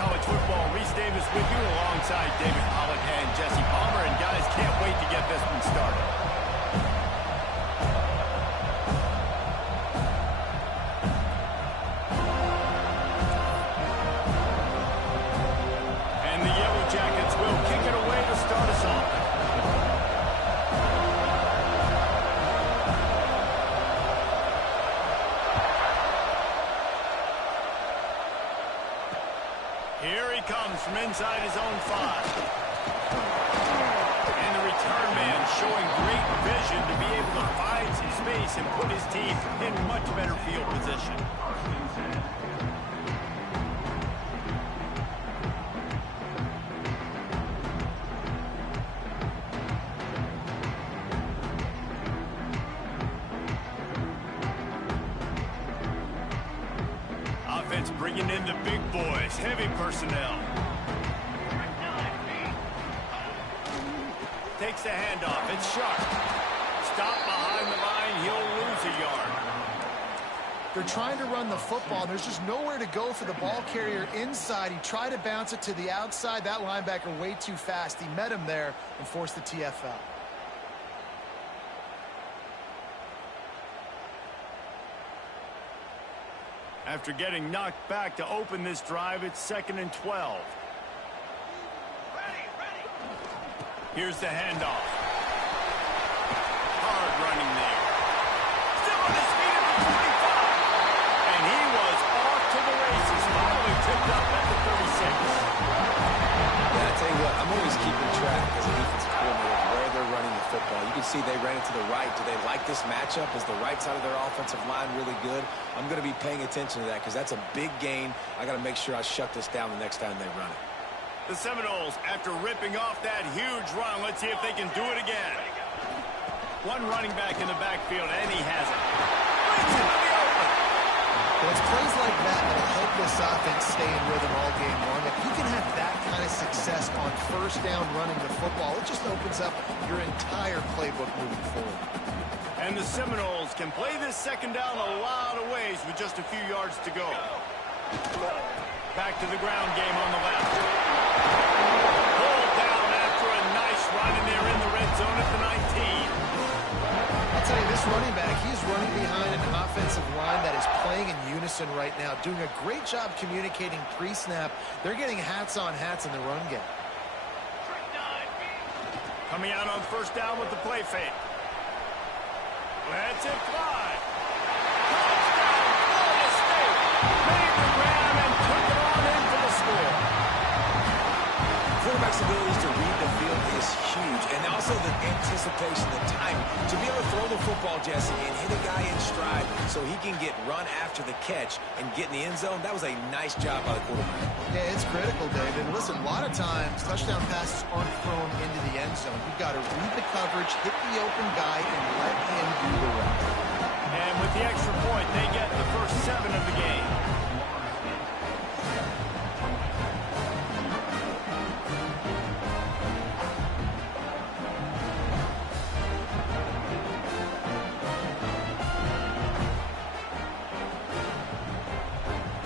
college football. Reese Davis with you alongside David Pollock and Jesse Palmer. And guys, can't wait to get this one started. And the Yellow Jackets will kick it away to start us off. Here he comes from inside his own 5. And the return man showing great vision to be able to find some space and put his team in much better field position. Offense bringing in the big boys, heavy personnel. Takes the handoff, it's sharp. Stop behind the line, he'll lose a yard. They're trying to run the football. There's just nowhere to go for the ball carrier inside. He tried to bounce it to the outside. That linebacker way too fast. He met him there and forced the TFL. After getting knocked back to open this drive, it's 2nd and 12. Here's the handoff. Hard running there. Still on his feet at the 45. And he was off to the races. Finally tipped up at the 36. Yeah, I tell you what, I'm always keeping track as a defensive coordinator of where they're running the football. You can see they ran it to the right. Do they like this matchup? Is the right side of their offensive line really good? I'm going to be paying attention to that because that's a big gain. I got to make sure I shut this down the next time they run it. The Seminoles, after ripping off that huge run, let's see if they can do it again. One running back in the backfield, and he has it. Well, it's plays like that that'll help this offense stay in rhythm all game long. If you can have that kind of success on first down running the football, it just opens up your entire playbook moving forward. And the Seminoles can play this second down a lot of ways with just a few yards to go. Back to the ground game on the left. Pulled down after a nice run, and they're in the red zone at the 19. I'll tell you, this running back, he's running behind an offensive line that is playing in unison right now, doing a great job communicating pre-snap. They're getting hats on hats in the run game. Coming out on first down with the play fake. Let's it fly. Touchdown, Florida State. Made the grab and took it on in for the score. Quarterback's abilities to read the field is huge, and also the anticipation, the timing. To be able to throw the football, Jesse, and hit a guy in stride so he can get run after the catch and get in the end zone, that was a nice job by the quarterback. Yeah, it's critical, David. Listen, a lot of times, touchdown passes aren't thrown into the end zone. You've got to read the coverage, hit the open guy, and let him do the rest. And with the extra point, they get the first 7 of the game.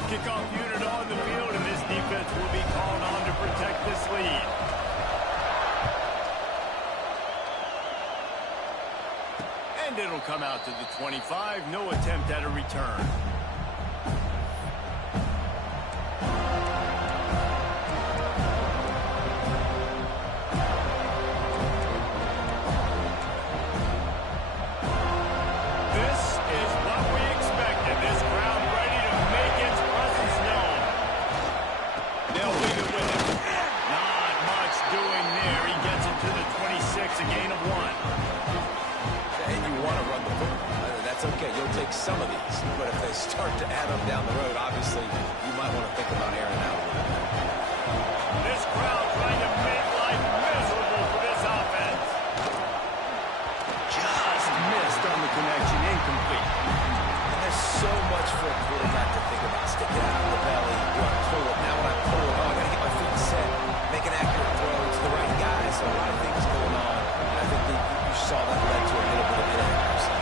Kickoff unit on the field, and this defense will be called on to protect this lead. And it'll come out to the 25. No attempt at a return. This is what we expected. This crowd ready to make its presence known. They'll leave it with him. Not much doing there. He gets it to the 26, a gain of 1. And you want to run the football. That's okay. You'll take some of these. But if they start to add them down the road, obviously, you might want to think about airing out a little bit. This crowd trying to make life miserable for this offense. Just missed on the connection. Incomplete. And there's so much for a quarterback to think about. Stick it out of the belly. You want to pull it. Now when I pull it, I got to get my feet set. Make an accurate throw. It's the right guy. So a lot of things going on. And I think that you saw that led to a little bit of inaccuracy.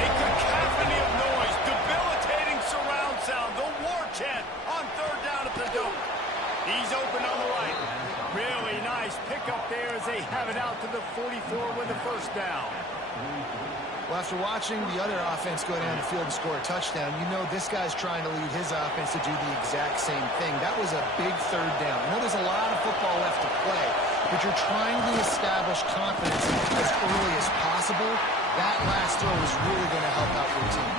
A cacophony of noise, debilitating surround sound, the war chant on third down at the dome. He's open on the right. Really nice pickup there as they have it out to the 44 with a first down. Well, after watching the other offense go down the field and score a touchdown, you know this guy's trying to lead his offense to do the exact same thing. That was a big third down. I know there's a lot of football left to play, but you're trying to establish confidence as early as possible. That last throw is really going to help out your team.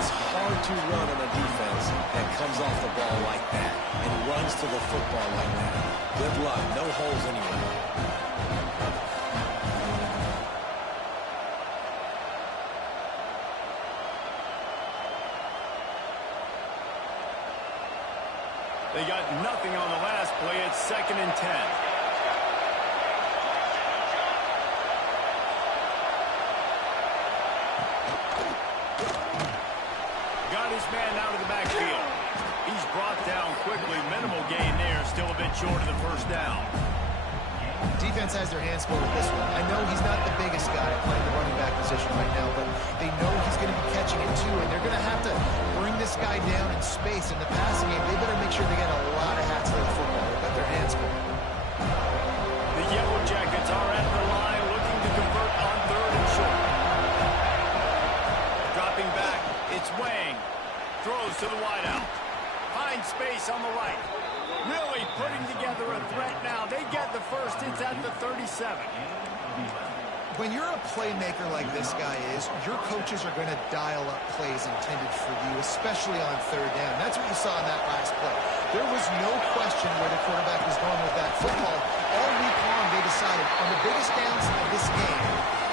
It's hard to run on a defense that comes off the ball like that and runs to the football like that. Good luck. No holes anywhere. They got nothing on the last play. It's 2nd and 10. Got his man out of the backfield. He's brought down quickly. Minimal gain there. Still a bit short of the first down. Defense has their hands full with this one. I know he's not the biggest guy playing the running back position right now, but they know he's going to be catching it too, and they're going to have to bring this guy down in space. In the passing game, they better make sure they get a lot of hats to the football. They've got their hands full. The Yellow Jackets are at the line looking to convert on 3rd and short. Dropping back, it's Wang. Throws to the wideout. Finds space on the right. Really putting together a threat now. They get the first. It's at the 37. When you're a playmaker like this guy is, your coaches are going to dial up plays intended for you, especially on 3rd down. That's what you saw in that last play. There was no question where the quarterback was going with that football. All week long, they decided on the biggest downs of this game,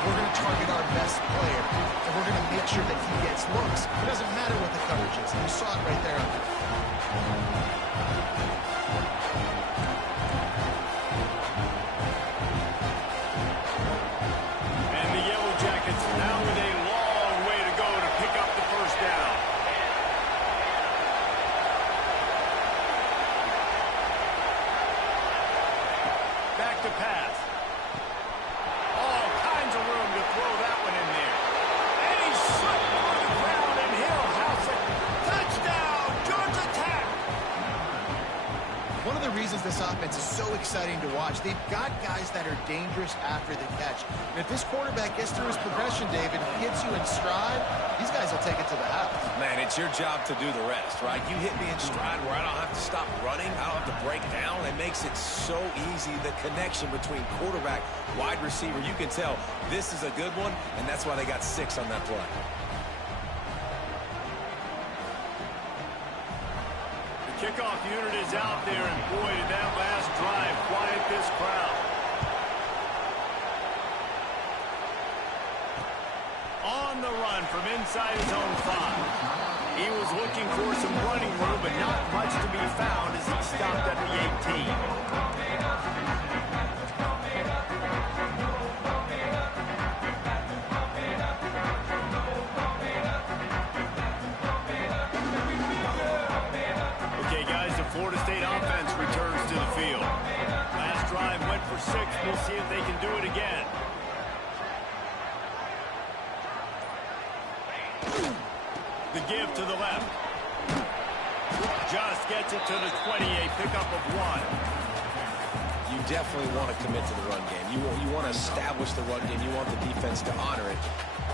we're going to target our best player, and we're going to make sure that he gets looks. It doesn't matter what the coverage is. You saw it right there on that. Now with a long way to go to pick up the first down. Back to pass. All kinds of room to throw that one in there. And he's slipped through the ground, and he'll house it. Touchdown, Georgia Tech. One of the reasons this offense is so exciting to watch, they've got guys that are dangerous after the catch. And if this quarterback gets through his progression, David, gets you in stride, these guys will take it to the house. Man, it's your job to do the rest, right? You hit me in stride where I don't have to stop running. I don't have to break down. It makes it so easy. The connection between quarterback, wide receiver, you can tell this is a good one, and that's why they got 6 on that play. Kickoff unit is out there, and boy, did that last drive quiet this crowd. On the run from inside his own 5. He was looking for some running room, but not much to be found as he stopped at the 18. Florida State offense returns to the field. Last drive went for 6. We'll see if they can do it again. The give to the left. Just gets it to the 20, a pickup of 1. You definitely want to commit to the run game. You want to establish the run game. You want the defense to honor it.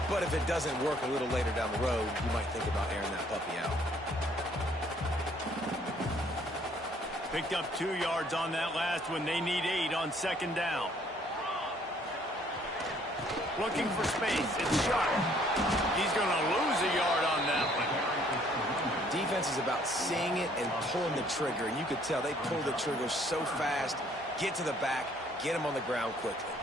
But if it doesn't work a little later down the road, you might think about airing that puppy out. Picked up 2 yards on that last one. They need 8 on 2nd down. Looking for space. It's Sharp. He's going to lose a yard on that one. Defense is about seeing it and pulling the trigger. And you could tell they pull the trigger so fast, get to the back, get him on the ground quickly.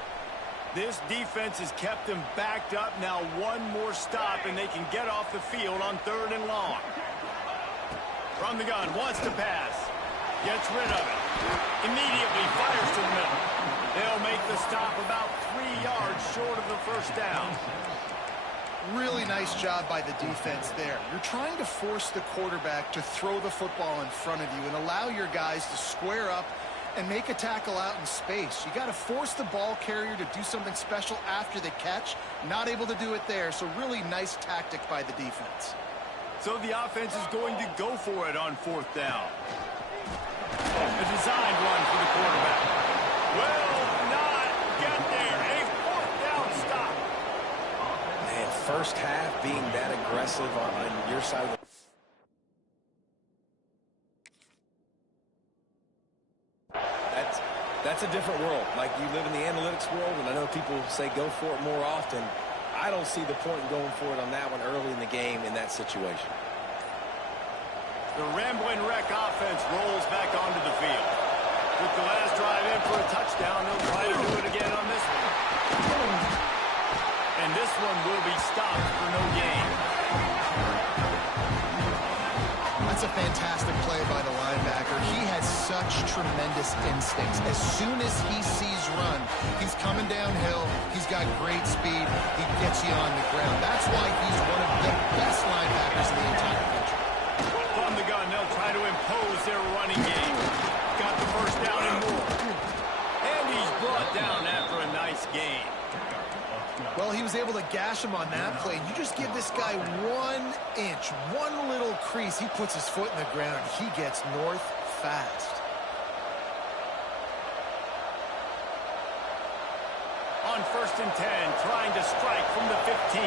This defense has kept them backed up. Now one more stop, and they can get off the field on 3rd and long. From the gun, wants to pass. Gets rid of it. Immediately fires to the middle. They'll make the stop about 3 yards short of the first down. Really nice job by the defense there. You're trying to force the quarterback to throw the football in front of you and allow your guys to square up and make a tackle out in space. You got to force the ball carrier to do something special after the catch. Not able to do it there, so really nice tactic by the defense. So the offense is going to go for it on 4th down. The first half being that aggressive on your side of the That's a different world. Like, you live in the analytics world, and I know people say go for it more often. I don't see the point in going for it on that one early in the game in that situation. The Rambling Wreck offense rolls back onto the field. Took the last drive in for a touchdown. They'll try to do it again on this one. And this one will be stopped for no gain. That's a fantastic play by the linebacker. He has such tremendous instincts. As soon as he sees run, he's coming downhill. He's got great speed. He gets you on the ground. That's why he's one of the best linebackers in the entire country. From the gun, they'll try to impose their running game. Got the first down and more. And he's brought down after a nice gain. Well, he was able to gash him on that play. You just give this guy 1 inch, one little crease. He puts his foot in the ground. He gets north fast. On 1st and 10, trying to strike from the 15.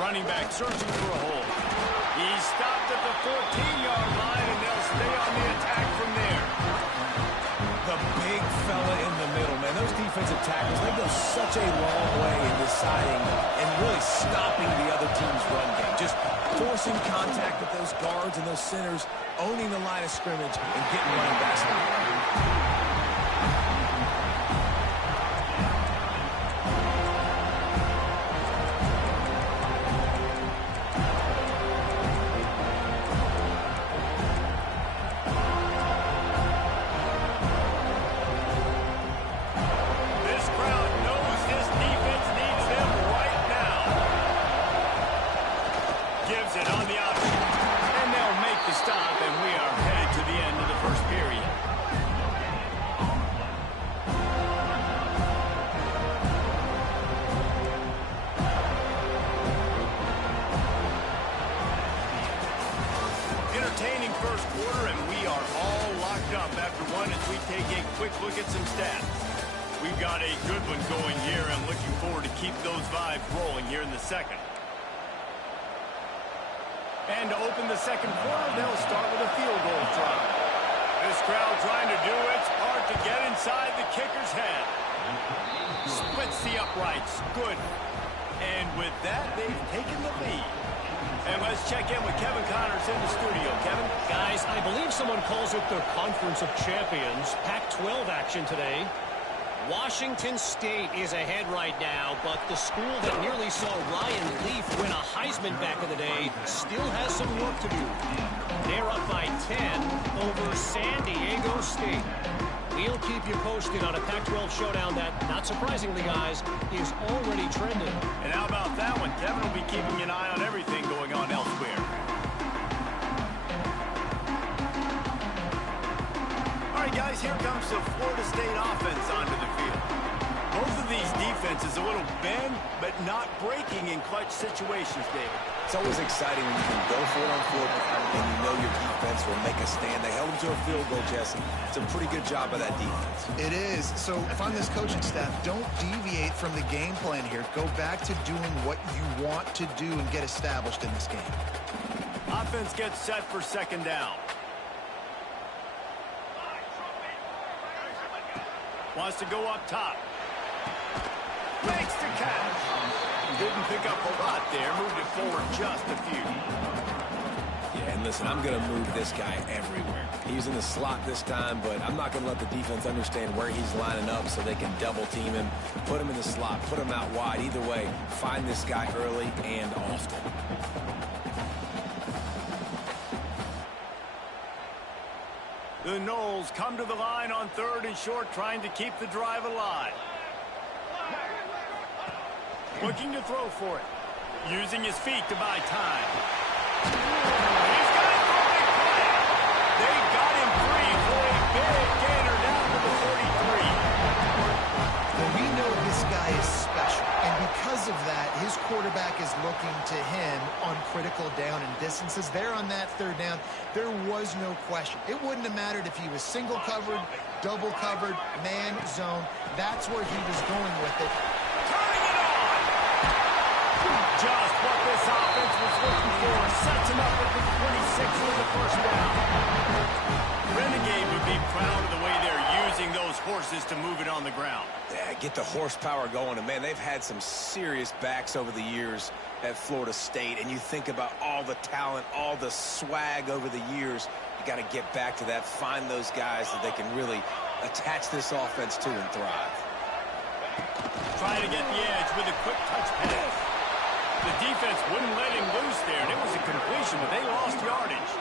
Running back searching for a hole. He's stopped at the 14-yard line, and they'll stay on the attack from there. The big fella in the middle, man. Those defensive tackles, they go such a long way in deciding and really stopping the other team's run game. Just forcing contact with those guards and those centers, owning the line of scrimmage, and getting running backs out. First quarter, and we are all locked up after one as we take a quick look at some stats. We've got a good one going here, and looking forward to keep those vibes rolling here in the second. And to open the second quarter, they'll start with a field goal try. This crowd trying to do its part to get inside the kicker's head. Splits the uprights. Good. And with that, they've taken the lead. And let's check in with Kevin Connors in the studio. Kevin? Guys, I believe someone calls it the Conference of Champions. Pac-12 action today. Washington State is ahead right now, but the school that nearly saw Ryan Leaf win a Heisman back in the day still has some work to do. They're up by 10 over San Diego State. We'll keep you posted on a Pac-12 showdown that, not surprisingly, guys, is already trending. And how about that one? Kevin will be keeping an eye on everything going on elsewhere. All right, guys, here comes the Florida State offense onto the field. Both of these defenses a little bend, but not breaking in clutch situations, David. It's always exciting when you can go for it on foot and you know your defense will make a stand. They held them to a field goal, Jesse. It's a pretty good job by that defense. It is. So if I'm this coaching staff, don't deviate from the game plan here. Go back to doing what you want to do and get established in this game. Offense gets set for second down. Wants to go up top. Makes the catch. Didn't pick up a lot there. Moved it forward just a few. Yeah, and listen, I'm going to move this guy everywhere. He's in the slot this time, but I'm not going to let the defense understand where he's lining up so they can double team him, put him in the slot, put him out wide. Either way, find this guy early and often. The Noles come to the line on 3rd and short, trying to keep the drive alive. Looking to throw for it. Using his feet to buy time. He's got a great play. They got him free for a big gainer down to the 43. Well, we know this guy is special, and because of that, his quarterback is looking to him on critical down and distances. There on that 3rd down, there was no question. It wouldn't have mattered if he was single covered, double covered, man zone. That's where he was going with it. just what this offense was looking for. Sets him up at the 26 for the first down. Renegade would be proud of the way they're using those horses to move it on the ground. Yeah, get the horsepower going. And, man, they've had some serious backs over the years at Florida State. And you think about all the talent, all the swag over the years. You got to get back to that, find those guys that they can really attach this offense to and thrive. Trying to get the edge with a quick touch pass. The defense wouldn't let him loose there, and it was a completion, but they lost yardage.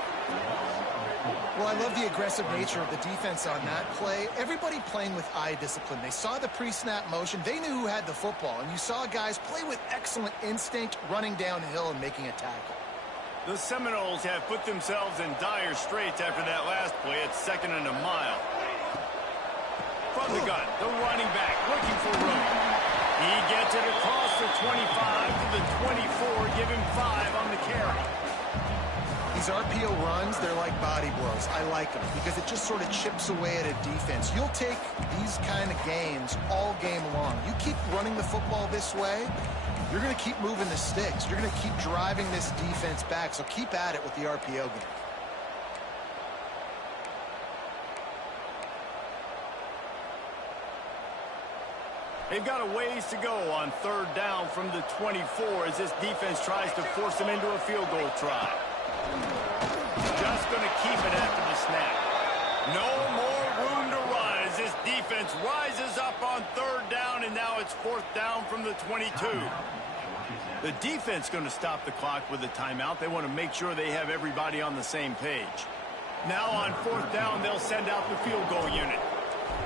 Well, I love the aggressive nature of the defense on that play. Everybody playing with eye discipline. They saw the pre-snap motion. They knew who had the football, and you saw guys play with excellent instinct, running downhill and making a tackle. The Seminoles have put themselves in dire straits after that last play at 2nd and a mile. From the gun, the running back looking for room. He gets it across the 25 to the 24, give him 5 on the carry. These RPO runs, they're like body blows. I like them because it just sort of chips away at a defense. You'll take these kind of games all game long. You keep running the football this way, you're going to keep moving the sticks. You're going to keep driving this defense back, so keep at it with the RPO game. They've got a ways to go on 3rd down from the 24 as this defense tries to force them into a field goal try. Just going to keep it after the snap. No more room to run as this defense rises up on 3rd down, and now it's 4th down from the 22. The defense going to stop the clock with a timeout. They want to make sure they have everybody on the same page. Now on 4th down, they'll send out the field goal unit.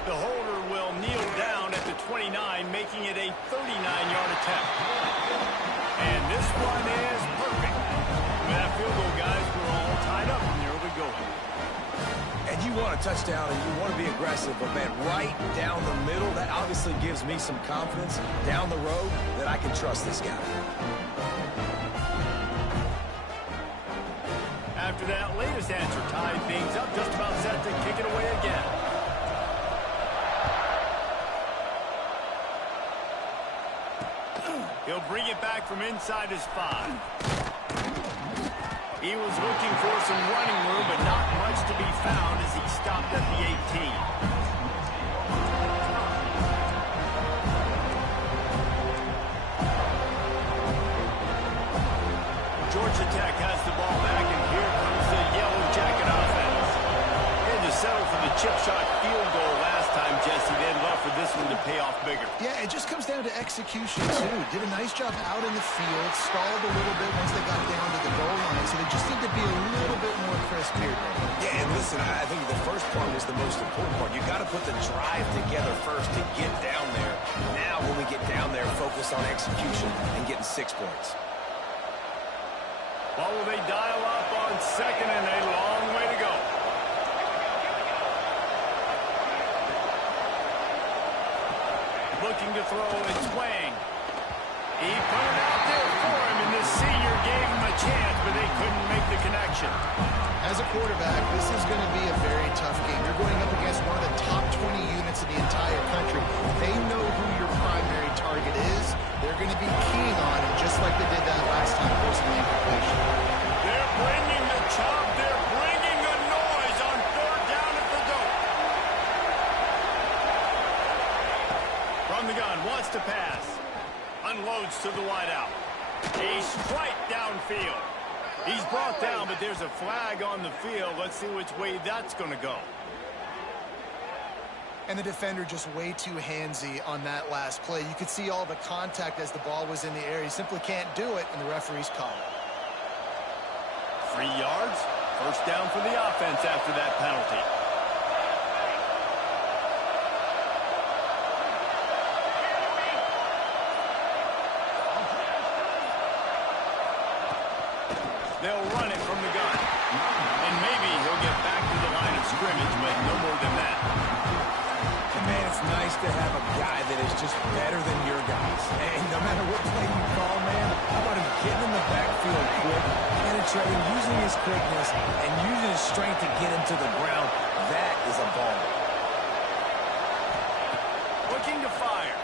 The holder will kneel down at the 29, making it a 39-yard attempt. And this one is perfect. With that field goal, guys, we're all tied up in the early going. And you want a touchdown and you want to be aggressive, but, man, right down the middle, that obviously gives me some confidence down the road that I can trust this guy. After that latest answer tied things up, just about set to kick it away again. He'll bring it back from inside his 5. He was looking for some running room, but not much to be found as he stopped at the 18. Georgia Tech has the ball back, and here comes the Yellow Jacket offense. They had to settle for the chip shot field goal last time, Jesse. Then left for this one to pay off bigger. Yeah, it just comes down to execution, too. Did a nice job out in the field, stalled a little bit once they got down to the goal line, so they just need to be a little bit more crisp here. Yeah, and listen, I think the first part was the most important part. You got to put the drive together first to get down there. Now, when we get down there, focus on execution and getting 6 points. Well, will they dial up on 2nd and a long way to go? Looking to throw, it's Wang. He put it out there for him, and the senior gave him a chance, but they couldn't make the connection. As a quarterback, this is going to be a very tough game. You're going up against one of the top 20 units in the entire country. They know who your primary target is. They're going to be keying on it, just like they did that last time, forcing the incompletion. They're bringing the chop. They're bringing the noise on 3rd down at the dope. From the gun, wants to pass. Unloads to the wideout. A strike downfield. He's brought down, but there's a flag on the field. Let's see which way that's going to go. And the defender just way too handsy on that last play. You could see all the contact as the ball was in the air. He simply can't do it, and the referee's call it. 3 yards. First down for the offense after that penalty. They'll run it from the gun. And maybe he'll get back to the line of scrimmage, but no more than that. And, man, it's nice to have a guy that is just better than your guys. And no matter what play you call, man, how about him getting in the backfield quick, penetrating, using his quickness, and using his strength to get him to the ground. That is a ball. Looking to fire.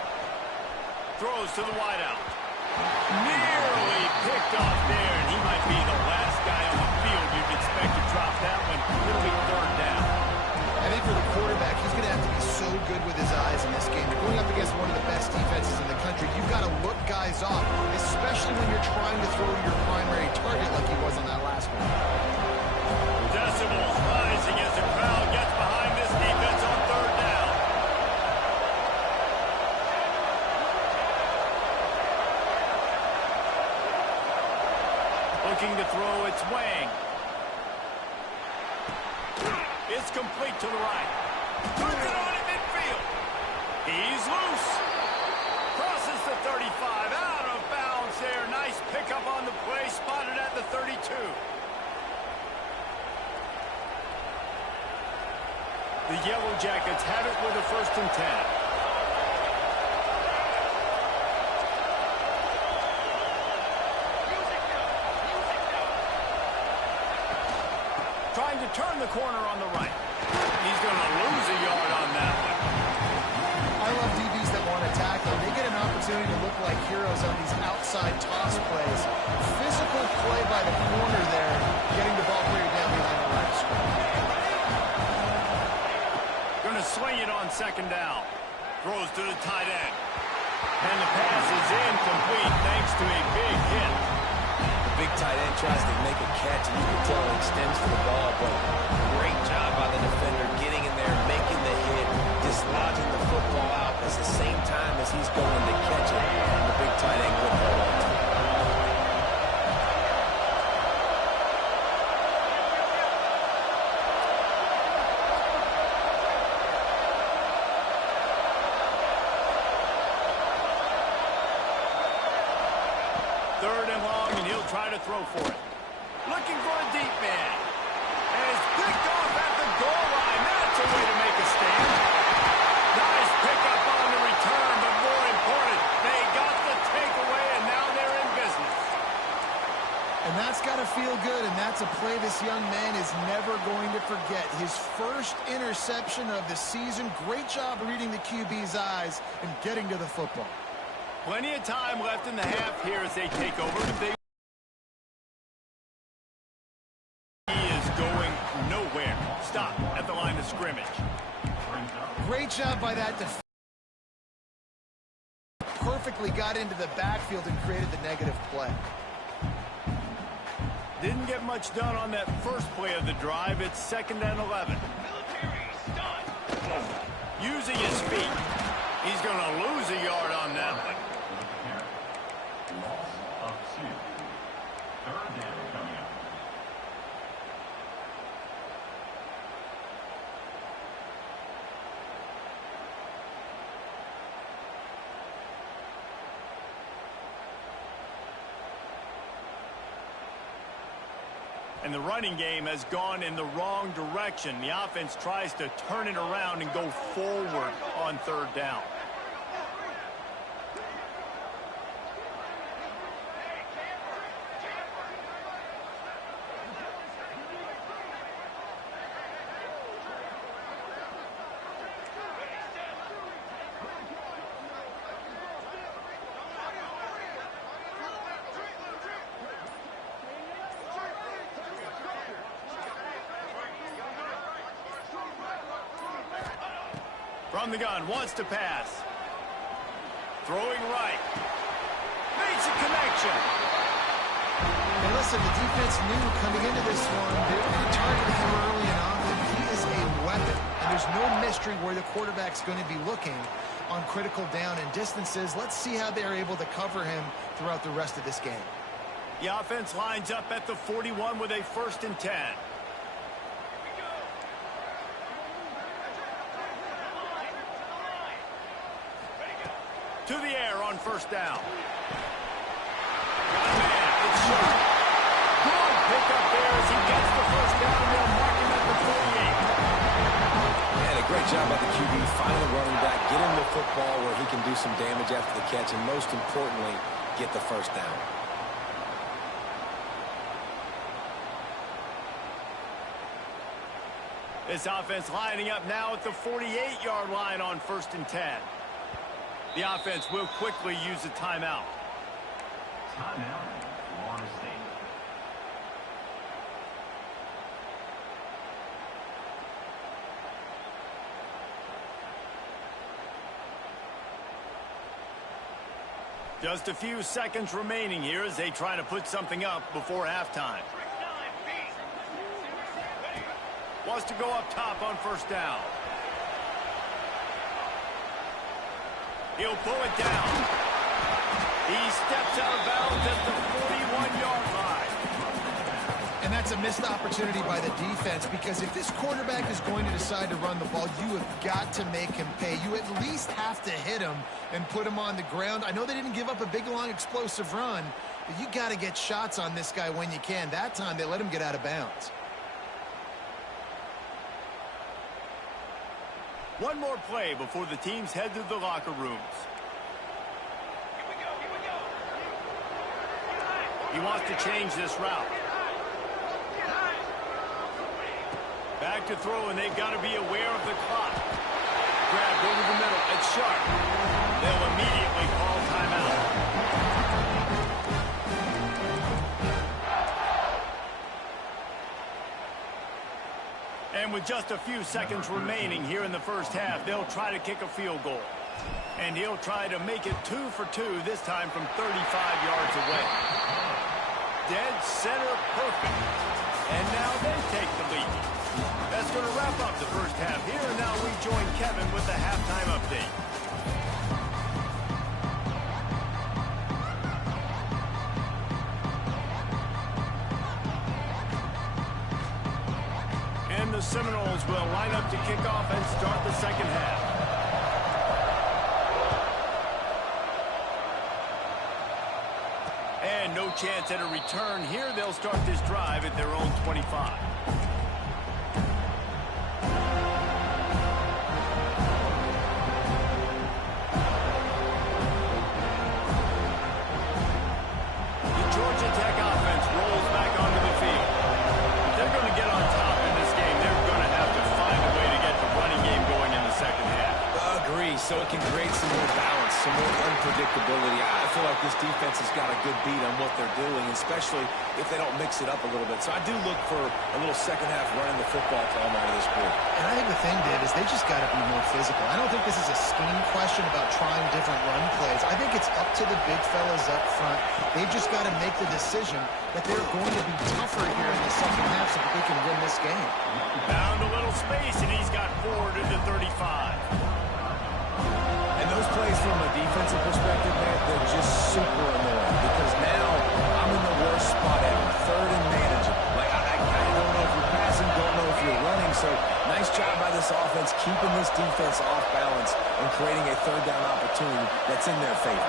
Throws to the wideout. Nearly picked off there, and he might be the last guy on the field you'd expect to drop that one. It'll be third down. I think for the quarterback, he's going to have to be so good with his eyes in this game. You're going up against one of the best defenses in the country. You've got to look guys off, especially when you're trying to throw to your primary target like he was on that last one. Decibels rising as the crowd gets behind this defense on third down. Looking to throw, it's Wang. It's complete to the right. Puts it on at midfield. He's loose. Crosses the 35. Out of bounds there. Nice pickup on the play. Spotted at the 32. The Yellow Jackets have it with a 1st and 10. Trying to turn the corner on the right. He's going to lose a yard on that one. I love DBs that want to tackle. They get an opportunity to look like heroes on these outside toss plays. Physical play by the corner there, getting the ball cleared down behind the line of scrimmage. Going to swing it on 2nd down. Throws to the tight end. And the pass is incomplete thanks to a big hit. Big tight end tries to make a catch, and you can tell it extends for the ball, but great job by the defender getting in there, making the hit, dislodging the football out at the same time as he's going to catch it. The big tight end couldn't hold on to it. Try to throw for it. Looking for a deep man. And it's picked off at the goal line. That's a way to make a stand. Nice pickup on the return, but more important, they got the takeaway, and now they're in business. And that's got to feel good, and that's a play this young man is never going to forget. His first interception of the season. Great job reading the QB's eyes and getting to the football. Plenty of time left in the half here as they take over. Nowhere. Stop at the line of scrimmage. Great job by that defense. Perfectly got into the backfield and created the negative play. Didn't get much done on that first play of the drive. It's 2nd and 11. Using his feet. He's going to lose a yard on that one. Loss of 2. 3rd down coming up. And the running game has gone in the wrong direction. The offense tries to turn it around and go forward on 3rd down. From the gun, wants to pass. Throwing right. Makes a connection. And listen, the defense knew coming into this one, they were going to target him early and often. He is a weapon, and there's no mystery where the quarterback's going to be looking on critical down and distances. Let's see how they're able to cover him throughout the rest of this game. The offense lines up at the 41 with a 1st and 10. To the air on 1st down. Got a man. It's short. Good pickup there as he gets the 1st down. They'll mark him at the 48. And a great job by the QB finding the running back, get him the football where he can do some damage after the catch, and most importantly, get the 1st down. This offense lining up now at the 48-yard line on 1st and 10. The offense will quickly use a timeout. Timeout, Florida State. Just a few seconds remaining here as they try to put something up before halftime. Wants to go up top on first down. He'll pull it down. He steps out of bounds at the 41-yard line. And that's a missed opportunity by the defense, because if this quarterback is going to decide to run the ball, you have got to make him pay. You at least have to hit him and put him on the ground. I know they didn't give up a big, long, explosive run, but you got to get shots on this guy when you can. That time, they let him get out of bounds. One more play before the teams head to the locker rooms. He wants to change this route. Back to throw, and they've got to be aware of the clock. Grabbed over the middle. It's sharp. They'll immediately call timeout. And with just a few seconds remaining here in the first half, they'll try to kick a field goal. And he'll try to make it 2 for 2, this time from 35 yards away. Dead center perfect. And now they take the lead. That's going to wrap up the first half here, and now we join Kevin with the halftime update. And the Seminoles will line up to kick off and start the second half. And no chance at a return here. They'll start this drive at their own 25. So it can create some more balance, some more unpredictability. I feel like this defense has got a good beat on what they're doing, especially if they don't mix it up a little bit. So I do look for a little second half running the football to all out of this group. And I think the thing, Dave, is they just got to be more physical. I don't think this is a scheme question about trying different run plays. I think it's up to the big fellas up front. They've just got to make the decision that they're going to be tougher here in the second half so that they can win this game. Found a little space, and he's got forward into 35. And those plays from a defensive perspective, man, they're just super annoying because now I'm in the worst spot ever. Third and manageable. Like, I don't know if you're passing, don't know if you're running. So nice job by this offense keeping this defense off balance and creating a third down opportunity that's in their favor.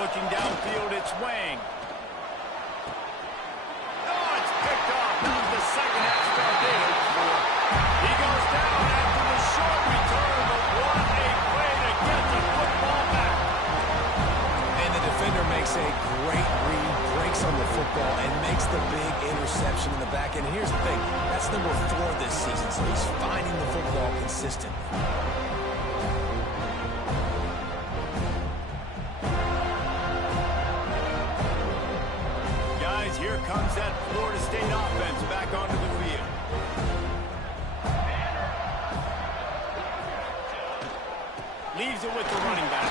Looking downfield, it's Wang. Second half start they hope for. He goes down after the short return, but what a play to get the football back. And the defender makes a great read, breaks on the football, and makes the big interception in the back. And here's the thing, that's number 4 this season, so he's finding the football consistently. Here comes that Florida State offense back onto the field. Leaves it with the running back.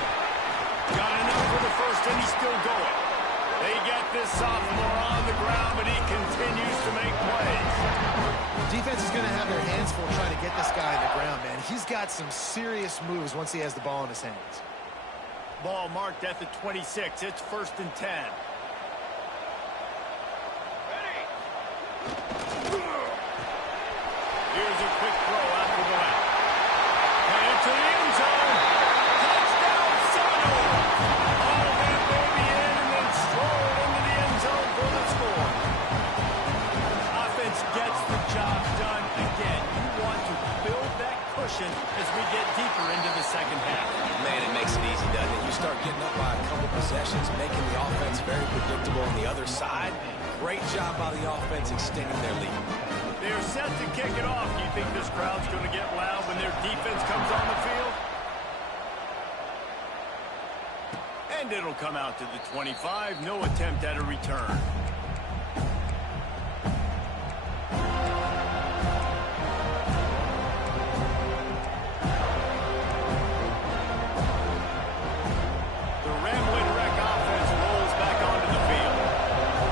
Got enough for the first, and he's still going. They get this sophomore on the ground, but he continues to make plays. Defense is going to have their hands full trying to get this guy on the ground, man. He's got some serious moves once he has the ball in his hands. Ball marked at the 26. It's 1st and 10. Here's a quick throw after the left. And into the end zone. Touchdown, Seminoles. All that baby in and then strolled into the end zone for the score. Offense gets the job done again. You want to build that cushion as we get deeper into the second half. Man, it makes it easy, doesn't it? You start getting up by a couple possessions, making the offense very predictable on the other side. Great job by the offense extending their lead. They're set to kick it off. Do you think this crowd's going to get loud when their defense comes on the field? And it'll come out to the 25. No attempt at a return. The Ramblin' Wreck offense rolls back onto the field.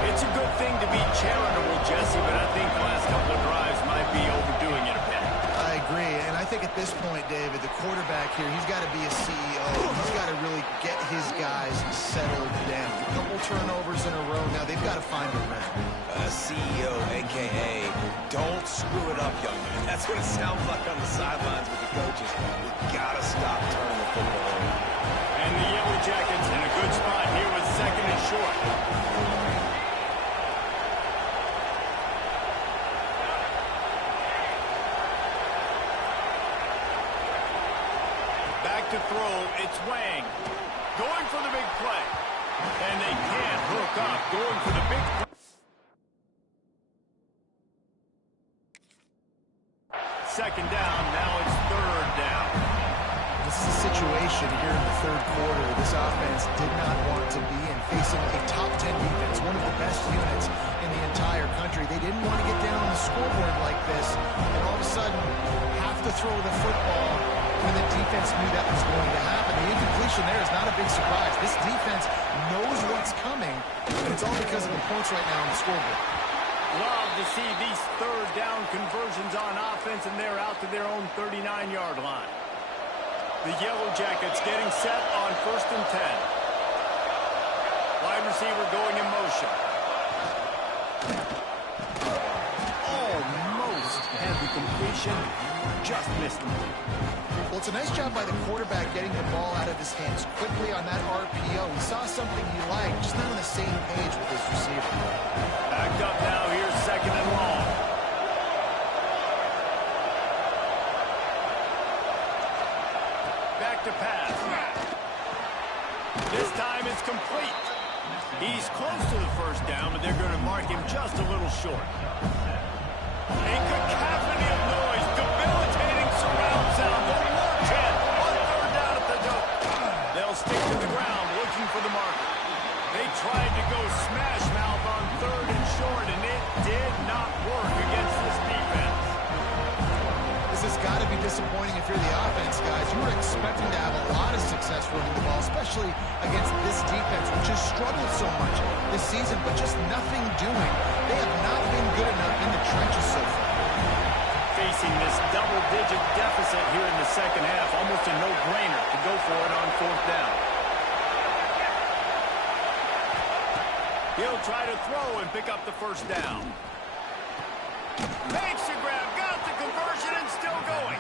It's a good thing to be charitable, Jesse, but I think the last couple of drives might be overdoing it a bit. I agree, and I think at this point, David, the quarterback here, he's got to be a CEO. He's got to really get his guys settled down. A couple turnovers in a row now. They've got to find a rhythm. CEO, a.k.a. don't screw it up, young man. That's what it sounds like on the sidelines with the coaches. You got to stop turning the football over. And the Yellow Jackets in a good spot here with second and short. Back to throw, it's Wang. Going for the big play. And they can't hook up. Going for the big play. Second down, now it's third down. This is a situation here in the third quarter this offense did not want to be in, facing a top 10 defense, one of the best units in the entire country. They didn't want to get down on the scoreboard like this, and all of a sudden have to throw the football when the defense knew that was going to happen. The incompletion there is not a big surprise. This defense knows what's coming, and it's all because of the points right now on the scoreboard. Love to see these third down conversions on offense, and they're out to their own 39-yard line. The Yellow Jackets getting set on 1st and 10. Wide receiver going in motion. Almost had the completion, just missed him. Well, it's a nice job by the quarterback getting the ball out of his hands quickly on that RPO. He saw something he liked, just not on the same page with his receiver. Backed up now, here's second and long. Back to pass. This time it's complete. He's close to the first down, but they're going to mark him just a little short. A cacophony of noise, debilitating surround sound. They'll march in on third down at the dope. They'll stick to the ground looking for the marker. They tried to go smash mouth on third and short, and it did not work against this defense. This has got to be disappointing if you're the offense, guys. You were expecting to have a lot of success running the ball, especially against this defense, which has struggled so much this season, but just nothing doing. They have not been good enough in the trenches so far. Facing this double-digit deficit here in the second half, almost a no-brainer to go for it on fourth down. He'll try to throw and pick up the first down. Makes the grab, got the conversion, and still going.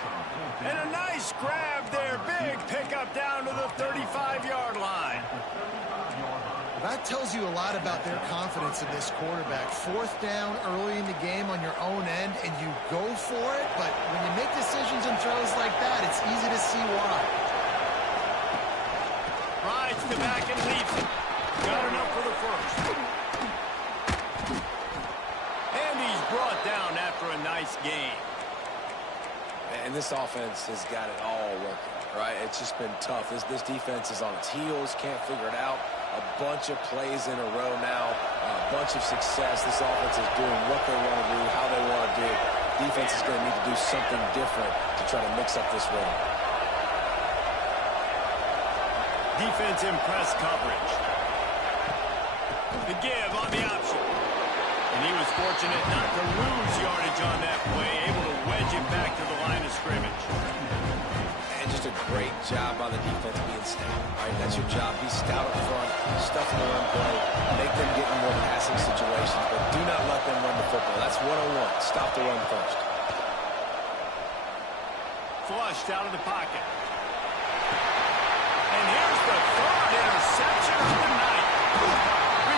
And a nice grab there. Big pickup down to the 35-yard line. That tells you a lot about their confidence in this quarterback. Fourth down early in the game on your own end, and you go for it, but when you make decisions and throws like that, it's easy to see why. Rides to back and leaves it. Got enough for the first. And he's brought down after a nice game. And this offense has got it all working, right? It's just been tough. This defense is on its heels, can't figure it out. A bunch of plays in a row now, a bunch of success. This offense is doing what they want to do, how they want to do it. Defense is going to need to do something different to try to mix up this rhythm. Defense in press coverage. The give on the option. And he was fortunate not to lose yardage on that play, able to wedge it back to the line of scrimmage. And just a great job by the defense being stout. All right, that's your job. Be stout up front, stuff in the run play, make them get in more passing situations, but do not let them run the football. That's 101. Stop the run first. Flushed out of the pocket. And here's the third interception of the night.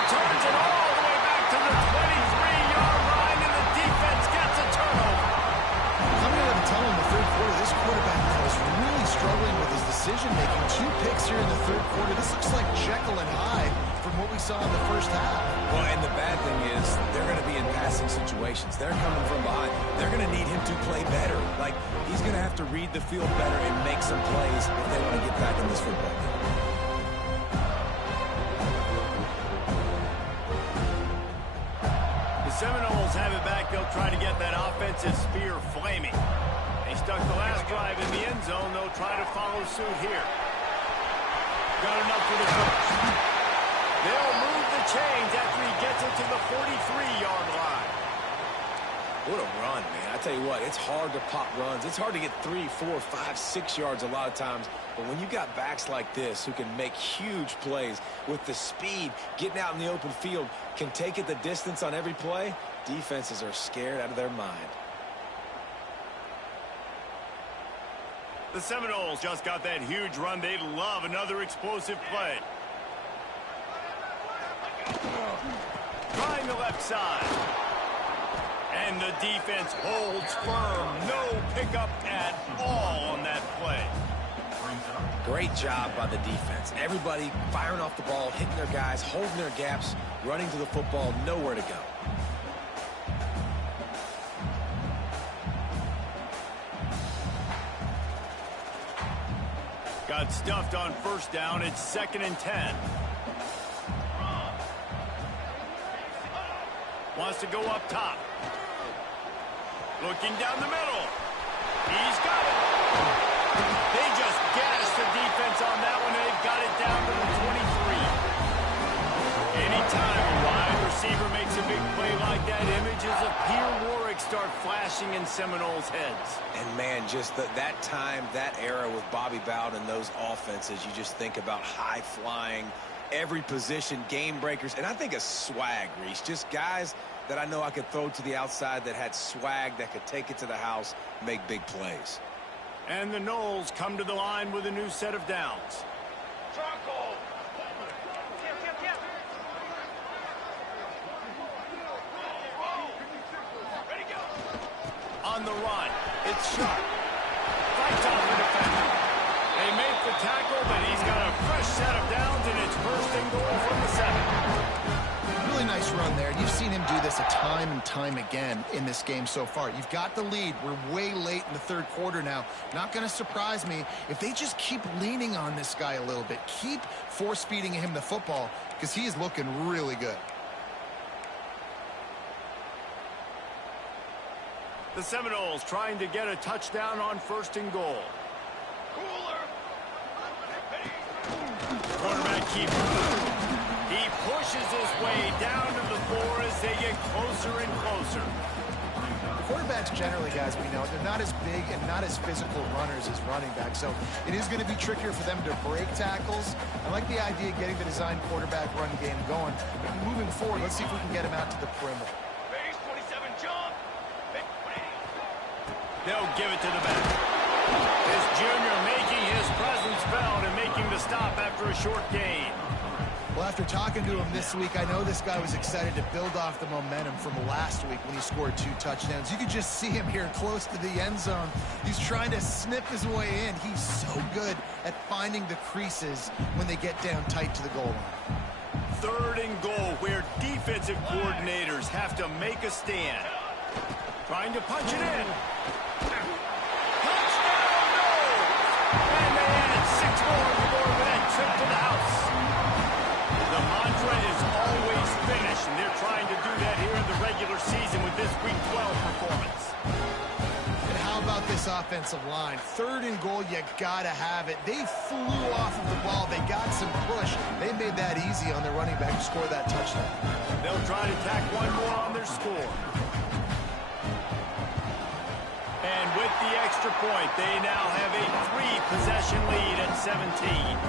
Returns it all the way back to the 23-yard line, and the defense gets a turnover. Coming out of the tunnel in the third quarter, this quarterback now is really struggling with his decision-making. 2 picks here in the third quarter. This looks like Jekyll and Hyde from what we saw in the first half. Well, and the bad thing is they're going to be in passing situations. They're coming from behind. They're going to need him to play better. Like, he's going to have to read the field better and make some plays if they want to get back in this football game. The Seminoles have it back. They'll try to get that offensive spear flaming. They stuck the last drive in the end zone. They'll try to follow suit here. Got enough for the first. They'll move the chains after he gets it to the 43-yard line. What a run, man. I tell you what, it's hard to pop runs. It's hard to get 3, 4, 5, 6 yards a lot of times. But when you got backs like this who can make huge plays with the speed, getting out in the open field, can take it the distance on every play, defenses are scared out of their mind. The Seminoles just got that huge run. They'd love another explosive play. Trying the left side. And the defense holds firm. No pickup at all on that play. Great job by the defense. Everybody firing off the ball, hitting their guys, holding their gaps, running to the football, nowhere to go. Got stuffed on first down. It's 2nd and 10. Wants to go up top. Looking down the middle. He's got it. They just gassed the defense on that one. They've got it down to the 23. Anytime a wide receiver makes a big play like that, images of Pierre Warwick start flashing in Seminoles' heads. And, man, just that time, that era with Bobby Bowden and those offenses, you just think about high-flying, every position, game breakers, and I think a swag, Reese. Just guys that I know I could throw to the outside that had swag, that could take it to the house, make big plays. And the Noles come to the line with a new set of downs. On the run, it's Sharp. Fights off the defender. They make the tackle, but he's got a fresh set of downs, and it's 1st and goal from the 7. Really nice run there. You've seen him do this a time and time again in this game so far. You've got the lead. We're way late in the 3rd quarter now. Not going to surprise me if they just keep leaning on this guy a little bit. Keep force-feeding him the football because he is looking really good. The Seminoles trying to get a touchdown on 1st and goal. Quarterback keeper. He pushes his way down to the floor as they get closer and closer. Quarterbacks generally, guys, we know, they're not as big and not as physical runners as running backs, so it is going to be trickier for them to break tackles. I like the idea of getting the design quarterback run game going. But moving forward, let's see if we can get him out to the perimeter. They'll give it to the back. This junior making his presence felt and making the stop after a short gain. Well, after talking to him this week, I know this guy was excited to build off the momentum from last week when he scored 2 touchdowns. You could just see him here close to the end zone. He's trying to snip his way in. He's so good at finding the creases when they get down tight to the goal line. 3rd and goal, where defensive coordinators have to make a stand. Trying to punch it in. Touchdown, no! And they add 6 more before that trip to the house. The mantra is always finish, and they're trying to do that here in the regular season with this Week 12 performance. And how about this offensive line? 3rd and goal, you gotta have it. They flew off of the ball. They got some push. They made that easy on their running back to score that touchdown. They'll try to tack one more on their score. And with the extra point, they now have a 3-possession lead at 17.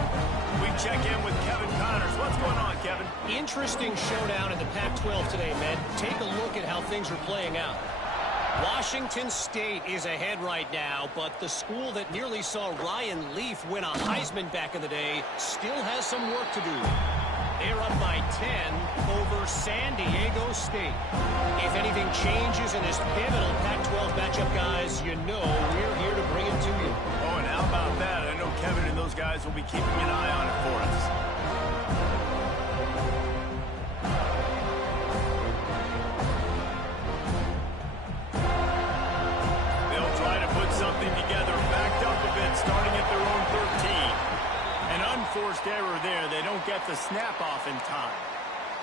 We check in with Kevin Connors. What's going on, Kevin? Interesting showdown in the Pac-12 today, man. Take a look at how things are playing out. Washington State is ahead right now, but the school that nearly saw Ryan Leaf win a Heisman back in the day still has some work to do. They're up by 10 over San Diego State. If anything changes in this pivotal Pac-12 matchup, guys, you know we're here to bring it to you. Oh, and how about that? I know Kevin and those guys will be keeping an eye on it for us. get the snap off in time.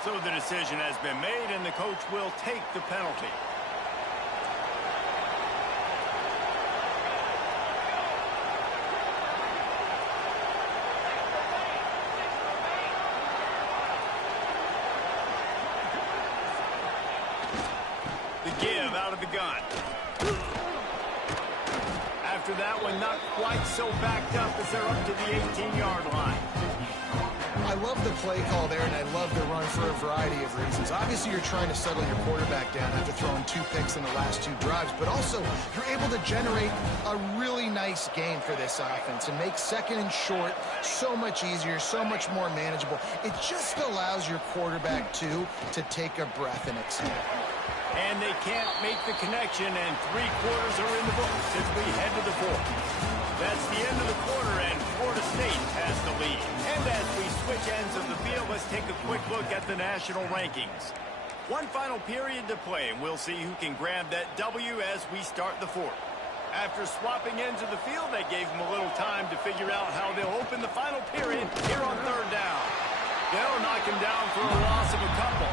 So the decision has been made, and the coach will take the penalty. The give out of the gun. After that one, not quite so backed up as they're up to the 18-yard line. I love the play call there, and I love the run for a variety of reasons. Obviously, you're trying to settle your quarterback down after throwing 2 picks in the last 2 drives, but also you're able to generate a really nice game for this offense and make second and short so much easier, so much more manageable. It just allows your quarterback, too, to take a breath and exhale. And they can't make the connection, and 3 quarters are in the books as we head to the 4th. That's the end of the quarter, and Florida State has the lead. And as we switch ends of the field, let's take a quick look at the national rankings. One final period to play, and we'll see who can grab that W as we start the 4th. After swapping ends of the field, that gave them a little time to figure out how they'll open the final period here on 3rd down. They'll knock him down for a loss of a couple.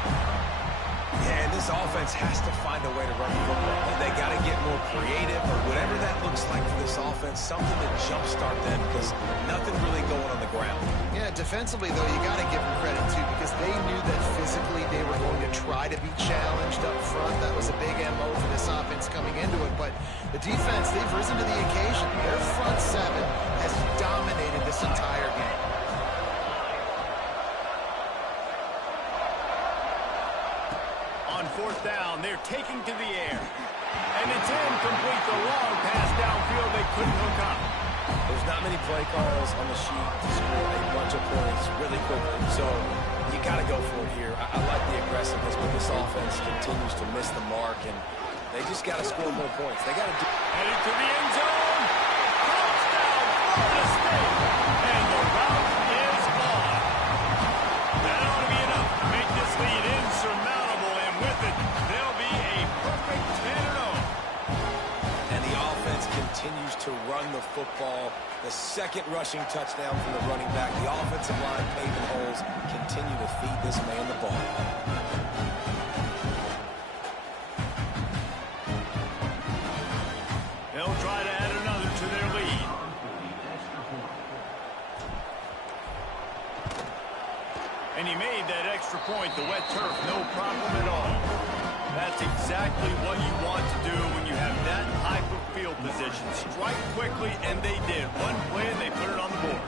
Yeah, and this offense has to find a way to run the football. They got to get more creative or whatever that looks like for this offense, something to jumpstart them because nothing really going on the ground. Yeah, defensively, though, you got to give them credit, too, because they knew that physically they were going to try to be challenged up front. That was a big MO for this offense coming into it. But the defense, they've risen to the occasion. Their front 7 has dominated this entire game. On 4th down, they're taking to the air. And it's incomplete. The long pass downfield they couldn't hook up. There's not many play calls on the sheet to score a bunch of points really quickly. So you got to go for it here. I like the aggressiveness, but this offense continues to miss the mark, and they just got to score more points. They got to do. Headed to the end zone. Touchdown, Florida State. And the route is on. That ought to be enough to make this lead insurmountable, and with it, they'll be a perfect 10-0. And the offense continues to run the football. The second rushing touchdown from the running back. The offensive line paving holes continue to feed this man the ball. They'll try to add another to their lead. And he made that extra point, the wet turf, no problem at all. That's exactly what you want to do when you have that type of field position. Strike quickly, and they did. One play, and they put it on the board.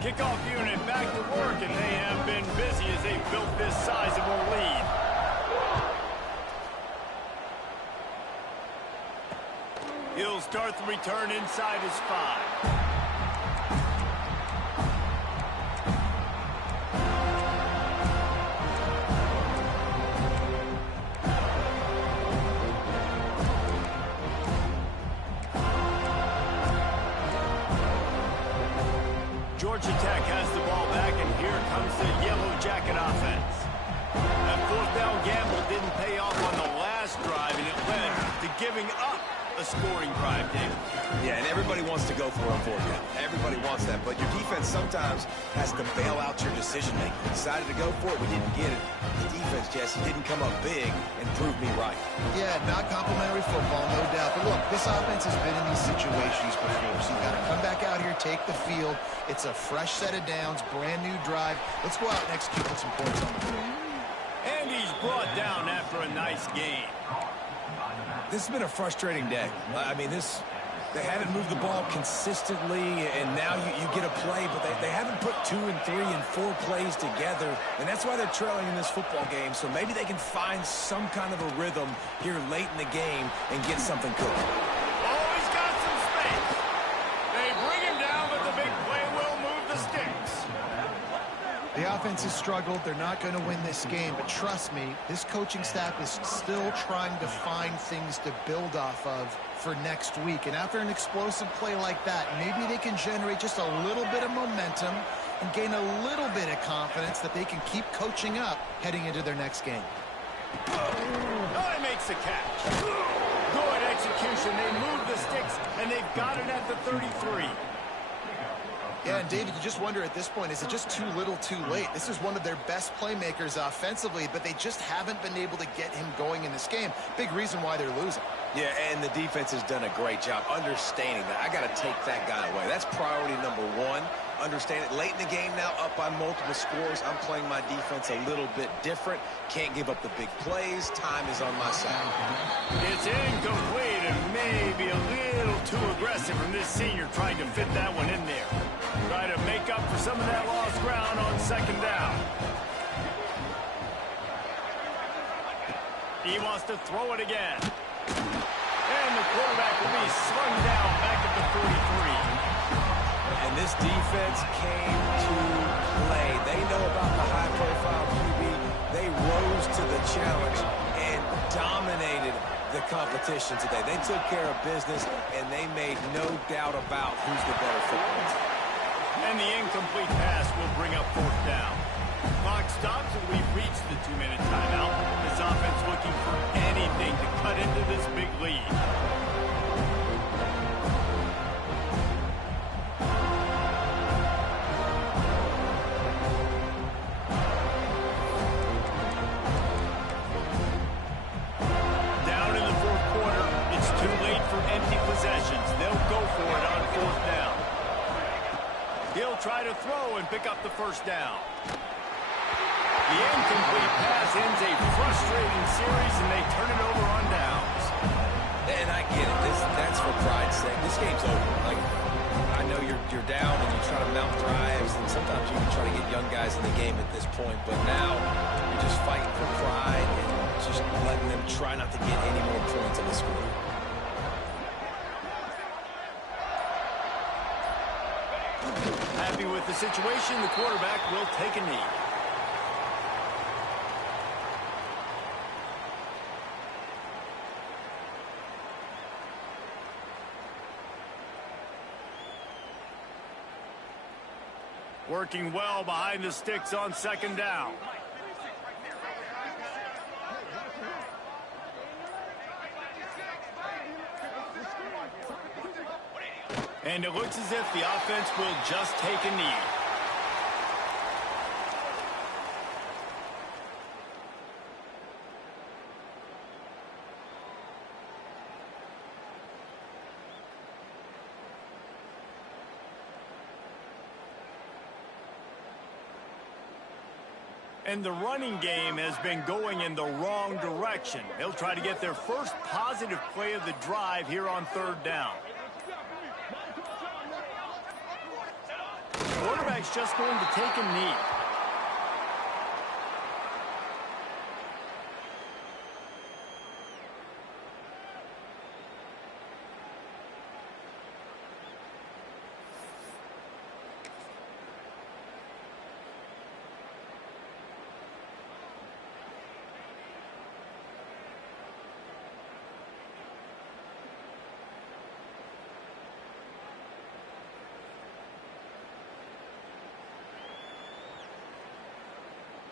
Kickoff unit back to work, and they have been busy as they built this sizable lead. He'll start the return inside his 5. Georgia Tech has the ball back, and here comes the Yellow Jacket offense. That 4th down gamble didn't pay off on the last drive, and it led to giving up a scoring drive, David. Yeah, and everybody wants to go for it on 4th down. Everybody wants that, but your defense sometimes has to bail out your decision-making. We decided to go for it. We didn't get it. The defense, Jesse, didn't come up big and prove me right. Yeah, not complimentary football, no doubt. But look, this offense has been in these situations before, so you got to come back out here, take the field. It's a fresh set of downs, brand new drive. Let's go out and execute with some points on the field. And he's brought down after a nice game. This has been a frustrating day. I mean, they haven't moved the ball consistently, and now you get a play, but they haven't put 2 and 3 and 4 plays together, and that's why they're trailing in this football game. So maybe they can find some kind of a rhythm here late in the game and get something cooking. Oh, he's got some space. They bring him down, but the big play will move the sticks. The offense has struggled. They're not going to win this game, but trust me, this coaching staff is still trying to find things to build off of for next week. And after an explosive play like that, maybe they can generate just a little bit of momentum and gain a little bit of confidence that they can keep coaching up heading into their next game. Oh, he makes makes the catch. Good execution. They move the sticks, and they've got it at the 33. Yeah, and David, you just wonder at this point, is it just too little too late? This is one of their best playmakers offensively, but they just haven't been able to get him going in this game. Big reason why they're losing. Yeah, and the defense has done a great job understanding that. I got to take that guy away. That's priority number one. Understand it. Late in the game now, up by multiple scores. I'm playing my defense a little bit different. Can't give up the big plays. Time is on my side. It's incomplete and maybe a little too aggressive from this senior trying to fit that one in there. Try to make up for some of that lost ground on second down. He wants to throw it again. And the quarterback will be slung down back at the 43. And this defense came to play. They know about the high-profile QB. They rose to the challenge and dominated the competition today. They took care of business, and they made no doubt about who's the better football team. And the incomplete pass will bring up fourth down. Clock stops, and we've reached the 2-minute timeout. This offense looking for anything to cut into this big lead. Down in the fourth quarter, it's too late for empty possessions. They'll go for it on fourth down. He'll try to throw and pick up the first down. The incomplete pass ends a frustrating series, and they turn it over on downs. And I get it. That's for pride's sake. This game's over. Like, I know you're down and you try to mount drives, and sometimes you can try to get young guys in the game at this point. But now you're just fighting for pride and just letting them try not to get any more points on the score. Happy with the situation, the quarterback will take a knee. Working well behind the sticks on second down. And it looks as if the offense will just take a knee. And the running game has been going in the wrong direction. They'll try to get their first positive play of the drive here on third down. The quarterback's just going to take a knee.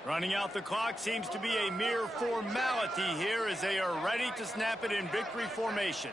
Running out the clock seems to be a mere formality here as they are ready to snap it in victory formation.